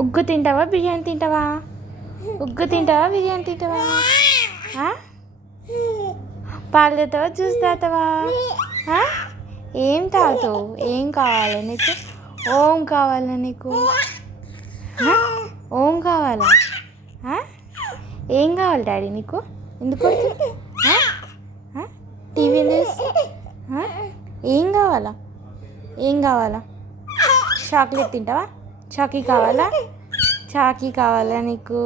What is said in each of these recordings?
ఉగ్గు తింటావా బిర్యానీ తింటావా? ఉగ్గు తింటావా బిర్యానీ తింటావా? పాలు తాగుతావా జ్యూస్ తాగుతావా? ఏం తాగుతావు? ఏం కావాలి నీకు? ఓం కావాలా నీకు? ఓం కావాలా? ఏం కావాలి డాడీ నీకు? ఎందుకు టీవీ న్యూస్ ఏం కావాలా? ఏం కావాలా? చాక్లెట్ తింటావా? చాకీ కావాలా? చాకీ కావాలా నీకు?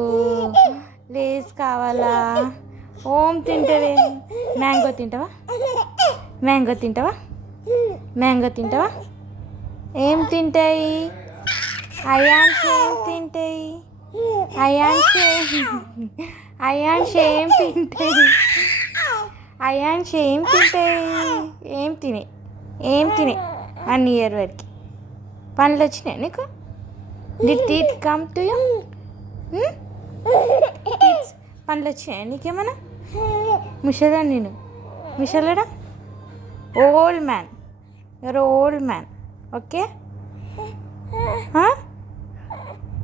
లేస్ కావాలా? ఓం తింటావే. మ్యాంగో తింటావా? మ్యాంగో తింటావా? మ్యాంగో తింటావా? ఏం తింటాయి? అయాన్స్ ఏం తింటాయి? అయాన్స్ ఏం తింటాయి? అయాన్స్ ఏం తింటాయి? ఏం తినే 1 year వరకు పనులు వచ్చినాయి నీకు? Did teeth come to you? పనులు వచ్చినాయి నీకేమన్నా? ముసలా నేను ముసలాడా? Old man, you are old man. Okay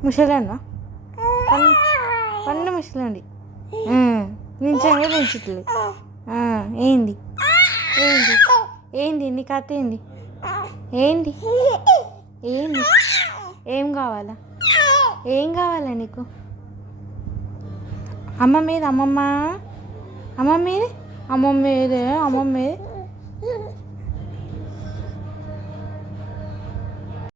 ముసలానా? పన్ను ముసలండి నించంగా పెంచుతుంది. ఏంది ఏంది ఏంది నీ కథ ఏంది? ఏంది ఏంది ఏం కావాలా? ఏం కావాలా నీకు? అమ్మ మీద అమ్మమ్మ అమ్మమ్మ మీద అమ్మమ్మ మీద అమ్మమ్మ మీద